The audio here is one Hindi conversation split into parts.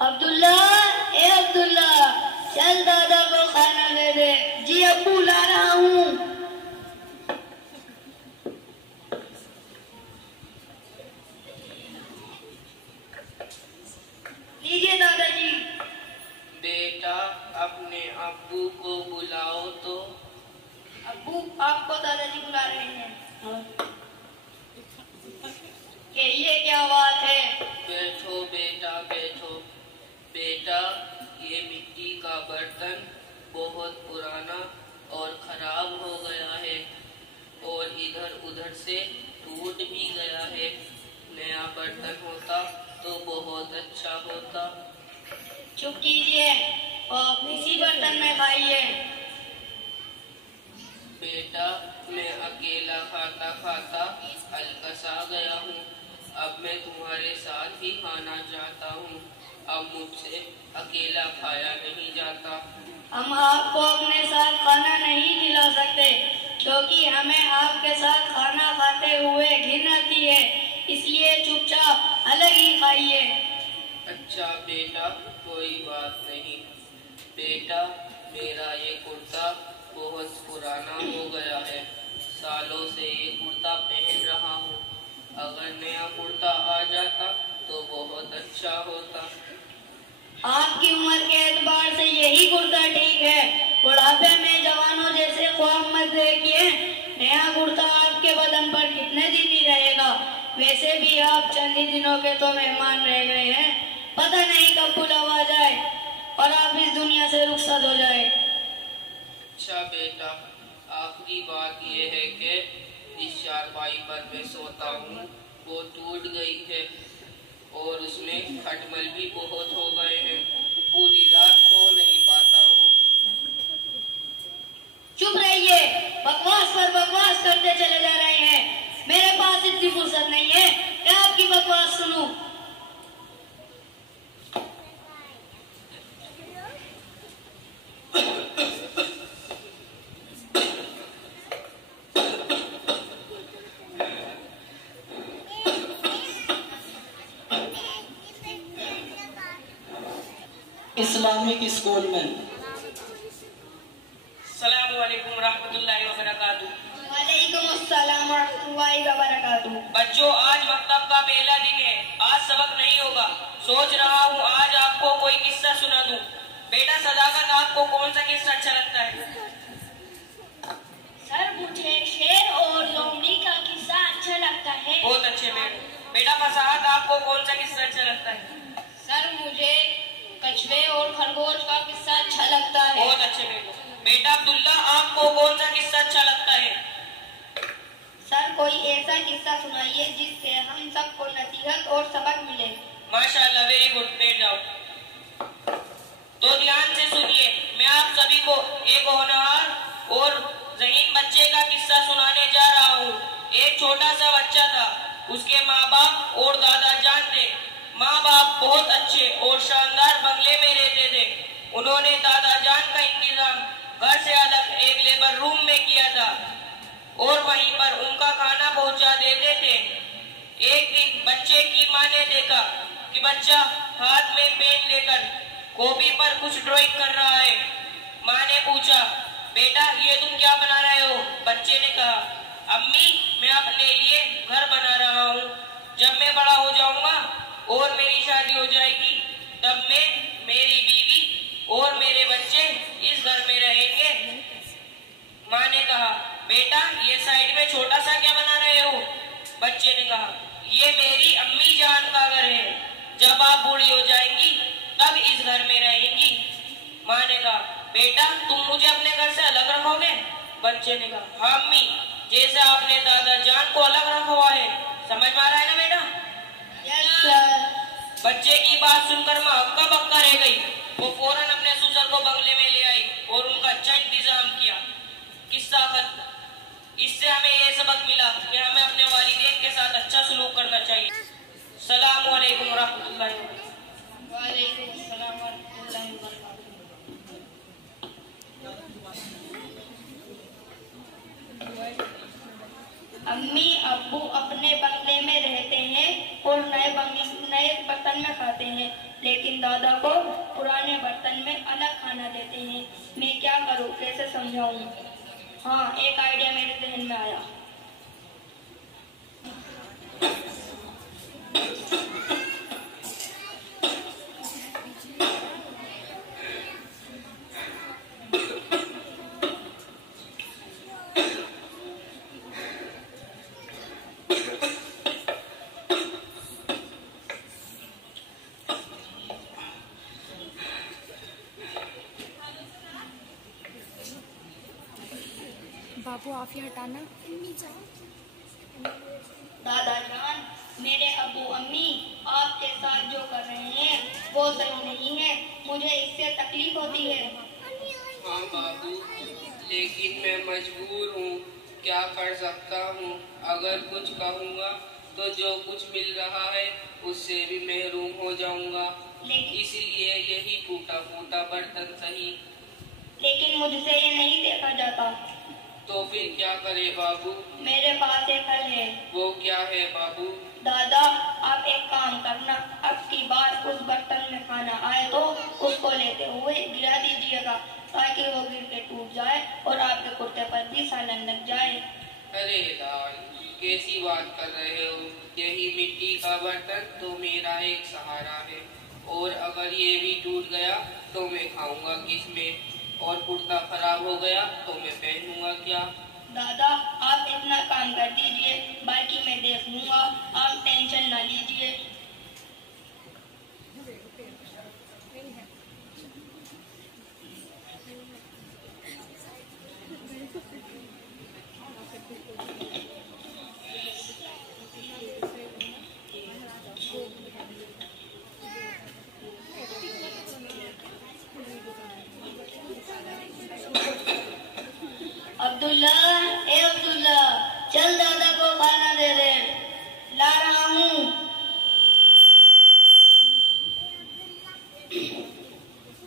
अब्दुल्ला, ए अब्दुल्ला, चल दादा को खाना ले दे। जी अब्बू, ला रहा हूँ। लीजिए दादाजी। बेटा, अपने अब्बू को बुलाओ तो। अब्बू, आपको दादाजी बुला रहे हैं। कि ये क्या बात है? बैठो बेटा, बैठो। बेटा, ये मिट्टी का बर्तन बहुत पुराना और खराब हो गया है और इधर उधर से टूट भी गया है। नया बर्तन होता तो बहुत अच्छा होता। चुप कीजिए और इसी बर्तन में खाइए। बेटा, मैं अकेला खाता खाता अलकस आ गया हूँ। अब मैं तुम्हारे साथ ही खाना चाहता हूँ। अब मुझसे अकेला खाया नहीं जाता। हम आपको अपने साथ खाना नहीं खिला सकते क्योंकि हमें आपके साथ खाना खाते हुए घिन आती है, इसलिए चुपचाप अलग ही खाइए। अच्छा बेटा, कोई बात नहीं। बेटा, मेरा ये कुर्ता बहुत पुराना हो गया है। सालों से ये कुर्ता पहन रहा हूँ। अगर नया कुर्ता आ जाता तो बहुत अच्छा होता। आपकी उम्र के एतबार से यही कुर्ता ठीक है। बुढ़ापे में जवानों जैसे ख्वाब मत देखिए। नया कुर्ता आपके बदन पर कितने दिन ही रहेगा। वैसे भी आप चंद ही दिनों के तो मेहमान रह गए हैं। पता नहीं कब बुलावा जाए और आप इस दुनिया से रुखसत हो जाए। अच्छा बेटा, आखिरी बात यह है कि इस चारपाई पर मैं सोता हूँ वो टूट गई है और उसमें खटमल भी बहुत हो गए हैं। पूरी रात सो नहीं पाता हूँ। चुप रहिए, बकवास पर बकवास करते चले जा रहे हैं। मेरे पास इतनी फुर्सत नहीं है कि आपकी बकवास सुनूं। इस्लामिक स्कूल में। अस्सलाम वालेकुम रहमतुल्लाहि व बरकातुहू। वालेकुम अस्सलाम व रहमतुल्लाहि व बरकातुहू। बच्चों, आज मक्तब का पहला दिन है। आज सबक नहीं होगा। सोच रहा हूँ आज आपको कोई किस्सा सुना दूं। बेटा सदाकत, आपको कौन सा किस्सा अच्छा लगता है? सर, मुझे शेर और लोमड़ी का किस्सा अच्छा लगता है। बहुत अच्छे बेटा। बेटा फसाहत, आपको कौन सा किस्सा अच्छा लगता है? सर, मुझे कछुए और खरगोश का किस्सा अच्छा लगता है। बहुत अच्छे बेटा। बेटा अब्दुल्ला, आपको कौन सा किस्सा अच्छा लगता है? सर, कोई ऐसा किस्सा सुनाइए जिससे हम सबको नसीहत और सबक मिले। माशाल्लाह, वेरी गुड। बैठ जाओ। तो ध्यान से सुनिए, मैं आप सभी को एक होनहार और ज़हीन बच्चे का किस्सा सुनाने जा रहा हूँ। एक छोटा सा बच्चा था। उसके माँ बाप और दादा जान थे। माँ बाप बहुत अच्छे और शानदार बंगले में रहते थे। उन्होंने दादा जान का इंतजाम घर से अलग एक लेबर रूम में किया था और वहीं पर उनका खाना पहुंचा देते थे। एक दिन बच्चे की माँ ने देखा कि बच्चा हाथ में पेन लेकर कॉपी पर कुछ ड्राइंग कर रहा है। माँ ने पूछा, बेटा ये तुम क्या बना रहे हो? बच्चे ने कहा, अम्मी, मैं अपने लिए घर बना रहा हूँ। जब मैं बड़ा हो जाऊंगा और मेरी शादी हो जाएगी तब मैं, मेरी बीवी और मेरे बच्चे इस घर में रहेंगे। माँ ने कहा, बेटा ये साइड में छोटा सा क्या बना रहे हो? बच्चे ने कहा, ये मेरी अम्मी जान का घर है। जब आप बूढ़ी हो जाएंगी तब इस घर में रहेंगी। माँ ने कहा, बेटा तुम मुझे अपने घर से अलग रखोगे? बच्चे ने कहा, हाँ अम्मी, जैसे आपने दादा जान को अलग रखा हुआ है। समझ में आ रहा है ना बेटा? Yes sir. बच्चे की बात सुनकर माँ हक्का बक्का रह गई। वो फौरन अपने ससुर को बंगले में ले आई और उनका अच्छा इंतजाम किया। किस्सा खत्म। इससे हमें यह सबक मिला कि हमें अपने वालिदैन के साथ अच्छा सलूक करना चाहिए। अस्सलामु अलैकुम रहमतुल्लाहि व बरकातुहू। वालेकुम अस्सलाम व रहमतुल्लाहि व बरकातुहू। अम्मी अब्बू अपने बंगले में रहते हैं और नए बर्तन में खाते हैं। लेकिन दादा को पुराने बर्तन में अलग खाना देते हैं। मैं क्या करूं, कैसे समझाऊं? हाँ, एक आइडिया मेरे जहन में आया। बाबू आप ही हटाना। दादा जान, मेरे अब्बू अम्मी आपके साथ जो कर रहे हैं वो सही नहीं है। मुझे इससे तकलीफ होती है। हाँ बाबू, लेकिन मैं मजबूर हूँ, क्या कर सकता हूँ। अगर कुछ कहूँगा तो जो कुछ मिल रहा है उससे भी महरूम हो जाऊँगा। इसलिए यही टूटा फूटा बर्तन सही। लेकिन मुझसे ये नहीं देखा जाता। तो फिर क्या करे बाबू? मेरे पास एक हल है। वो क्या है बाबू? दादा, आप एक काम करना, अब की बार उस बर्तन में खाना आए तो उसको लेते हुए गिरा दीजिएगा, ताकि वो गिर के टूट जाए और आपके कुर्ते पर भी सालन लग जाए। अरे लाल, कैसी बात कर रहे हो? यही मिट्टी का बर्तन तो मेरा एक सहारा है, और अगर ये भी टूट गया तो मैं खाऊंगा किसमें? और कुर्ता खराब हो गया तो मैं पहनूंगा क्या? दादा, आप इतना काम कर दीजिए, बाकी मैं देख लूंगा, आप टेंशन ना लीजिए। अब्दुल्ला, ए अब्दुल्ला, चल दादा को खाना दे दे। ला रहा हूँ।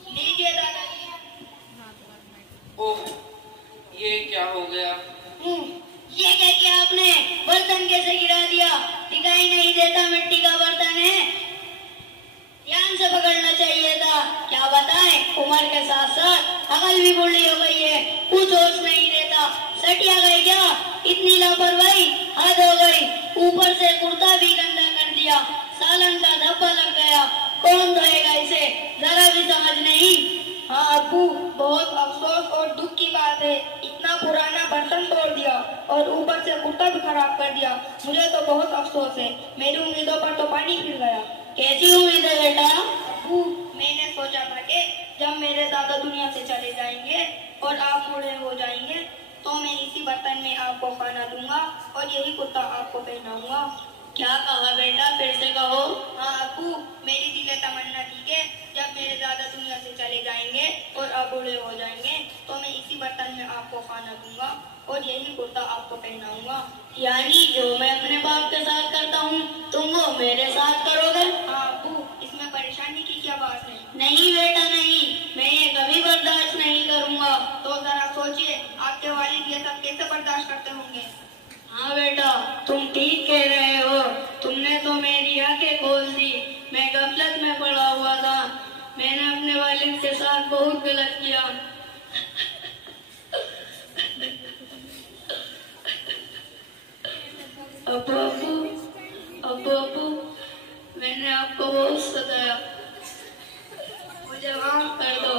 लीजिए दादा। ओह, ये क्या हो गया? ये क्या किया आपने? बर्तन कैसे गिरा दिया? दिखाई नहीं देता मिट्टी का बर्तन है। ध्यान से पकड़ना चाहिए था। क्या बताएं, उम्र के साथ साथ अकल भी बूढ़ी हो गई है, कुछ होश नहीं रहता। सटिया गई क्या? इतनी लापरवाही हद हो गई। ऊपर से कुर्ता भी गंदा कर दिया, सालन का धब्बा लग गया। कौन धोएगा इसे? जरा भी समझ नहीं। हाँ अब्बू, बहुत अफसोस और दुख की बात है। इतना पुराना बर्तन तोड़ दिया और ऊपर से कुर्ता भी खराब कर दिया। मुझे तो बहुत अफसोस है। मेरी उम्मीदों पर तो पानी फिर गया। कैसी उम्मीद है बेटा? अब्बू, मैंने सोचा था कि जब मेरे दादा दुनिया से चले जाएंगे और आप बूढ़े हो जाएंगे तो मैं इसी बर्तन में आपको खाना दूंगा और यही कुर्ता आपको पहनाऊंगा। क्या कहा बेटा, फिर से कहो। हाँ अब्बू, मेरी दिल तमन्ना थी कि जब मेरे दादा दुनिया से चले जाएंगे और आप बूढ़े हो जाएंगे तो मैं इसी बर्तन में आपको खाना दूंगा और यही कुर्ता आपको पहनाऊंगा। यानी जो मैं अपने बाप के साथ करता हूँ तुम वो मेरे साथ करोगे? हाँ अब्बू, इसमें परेशानी की क्या बात है? नहीं बेटा नहीं, मैं ये कभी बर्दाश्त नहीं करूँगा। तो जरा सोचिए, आपके वालिद ये सब कैसे बर्दाश्त करते होंगे? हाँ बेटा, तुम ठीक कह रहे हो। तुमने तो मेरी आंखें खोल दी। मैं गफलत में पड़ा हुआ था। मैंने अपने वालिद के साथ बहुत गलत किया। अब्बू, मैंने आपको बहुत सताया, मुझे माफ कर दो।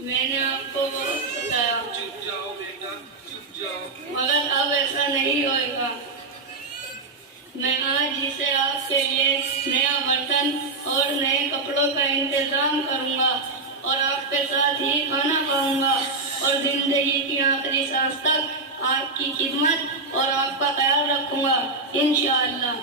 मैंने आपको बहुत सताया, मगर अब ऐसा नहीं होगा। मैं आज ही से आपके लिए नया बर्तन और नए कपड़ों का इंतजाम करूंगा और आपके साथ ही खाना खाऊंगा और जिंदगी की आखिरी सांस तक आपकी खिदमत और आपका ख्याल रखूंगा इंशाअल्लाह।